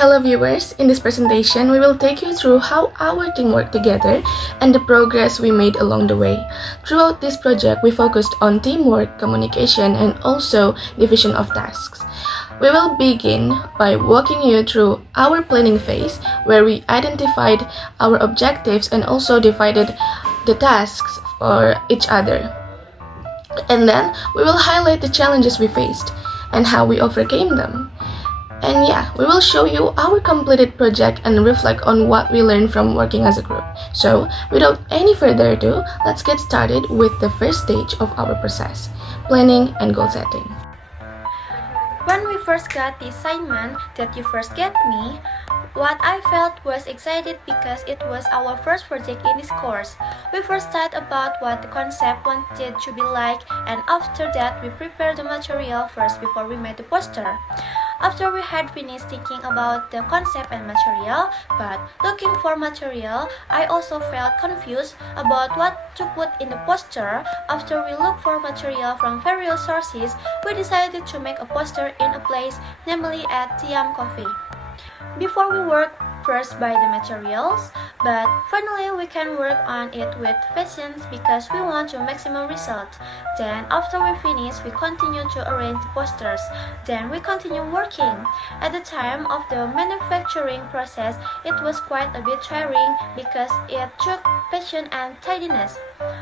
Hello viewers, in this presentation we will take you through how our team worked together and the progress we made along the way. Throughout this project we focused on teamwork, communication and also division of tasks. We will begin by walking you through our planning phase where we identified our objectives and also divided the tasks for each other. And then we will highlight the challenges we faced and how we overcame them. And yeah, we will show you our completed project and reflect on what we learned from working as a group. So, without any further ado, let's get started with the first stage of our process, planning and goal setting. When we first got the assignment that you first get me, what I felt was excited because it was our first project in this course. We first thought about what the concept wanted to be like, and after that we prepared the material first before we made the poster. After we had finished thinking about the concept and material, but looking for material, I also felt confused about what to put in the poster. After we looked for material from various sources, we decided to make a poster in a place, namely at Tiam Coffee. Before we work first by the materials, but finally we can work on it with patience because we want to maximum result. Then after we finish, we continue to arrange the posters. Then we continue working. At the time of the manufacturing process, it was quite a bit tiring because it took patience and tidiness.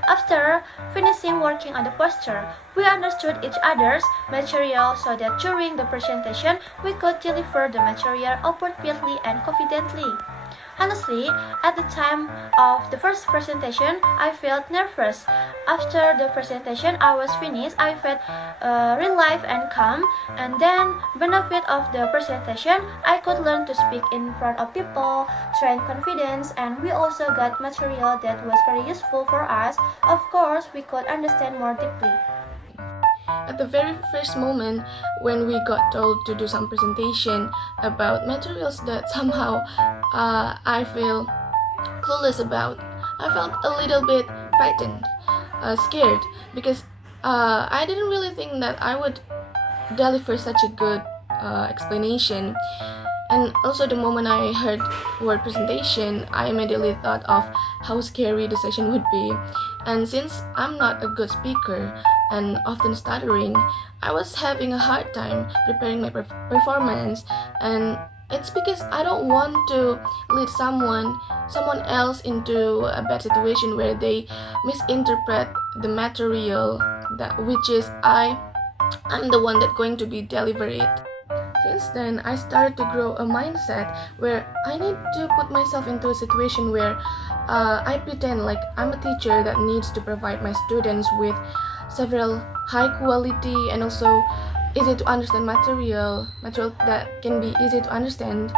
After finishing working on the poster, we understood each other's material so that during the presentation, we could deliver the material appropriately and confidently. Honestly, at the time of the first presentation, I felt nervous. After the presentation I was finished, I felt relieved and calm. And then, benefit of the presentation, I could learn to speak in front of people, train confidence, and we also got material that was very useful for us. Of course, we could understand more deeply. At the very first moment when we got told to do some presentation about materials that somehow I feel clueless about, I felt a little bit frightened, scared, because I didn't really think that I would deliver such a good explanation. And also the moment I heard word presentation, I immediately thought of how scary the session would be. And since I'm not a good speaker and often stuttering, I was having a hard time preparing my performance. And it's because I don't want to lead someone else into a bad situation where they misinterpret the material which is I'm the one that going to be deliver it. Since then, I started to grow a mindset where I need to put myself into a situation where I pretend like I'm a teacher that needs to provide my students with several high quality and also easy to understand material that can be easy to understand,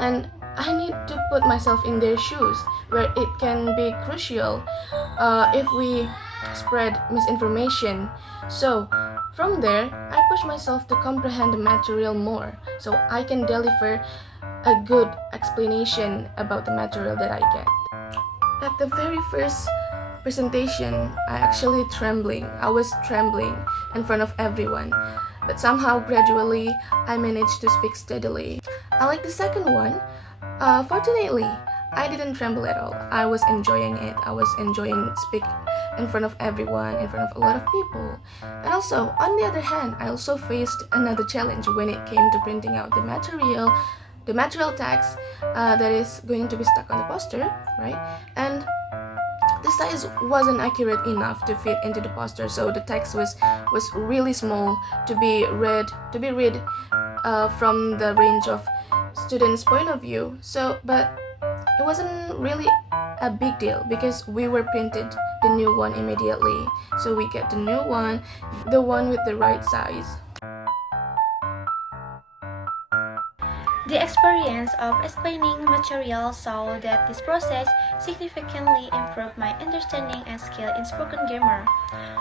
and I need to put myself in their shoes where it can be crucial if we spread misinformation. So from there, I push myself to comprehend the material more so I can deliver a good explanation about the material that I get. At the very first presentation, I was trembling in front of everyone, but somehow gradually I managed to speak steadily. Unlike the second one, fortunately, I didn't tremble at all. I was enjoying it. I was enjoying speak in front of everyone, in front of a lot of people. And also, on the other hand, I also faced another challenge when it came to printing out the material text that is going to be stuck on the poster, right? And the size wasn't accurate enough to fit into the poster, so the text was really small to be read from the range of students' point of view. But it wasn't really a big deal because we were printed the new one immediately. So we get the new one, the one with the right size. The experience of explaining material saw that this process significantly improved my understanding and skill in spoken grammar.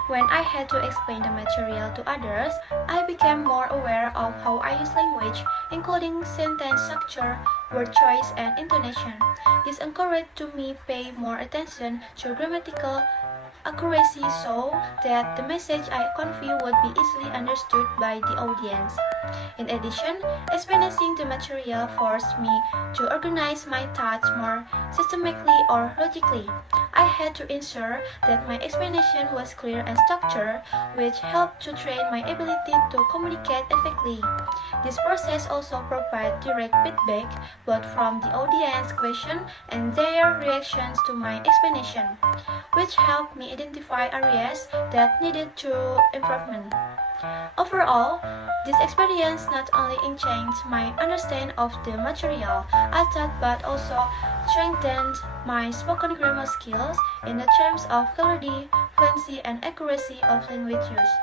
When I had to explain the material to others, I became more aware of how I use language, including sentence structure, word choice, and intonation. This encouraged to me pay more attention to grammatical accuracy so that the message I convey would be easily understood by the audience. In addition, experiencing the material forced me to organize my thoughts more systematically or logically. I had to ensure that my explanation was clear and structured, which helped to train my ability to communicate effectively. This process also provides direct feedback both from the audience question and their reactions to my explanation, which helped me identify areas that needed to improvement. Overall, this experience not only enhanced my understanding of the material I taught but also strengthened my spoken grammar skills in the terms of clarity, fluency, and accuracy of language use.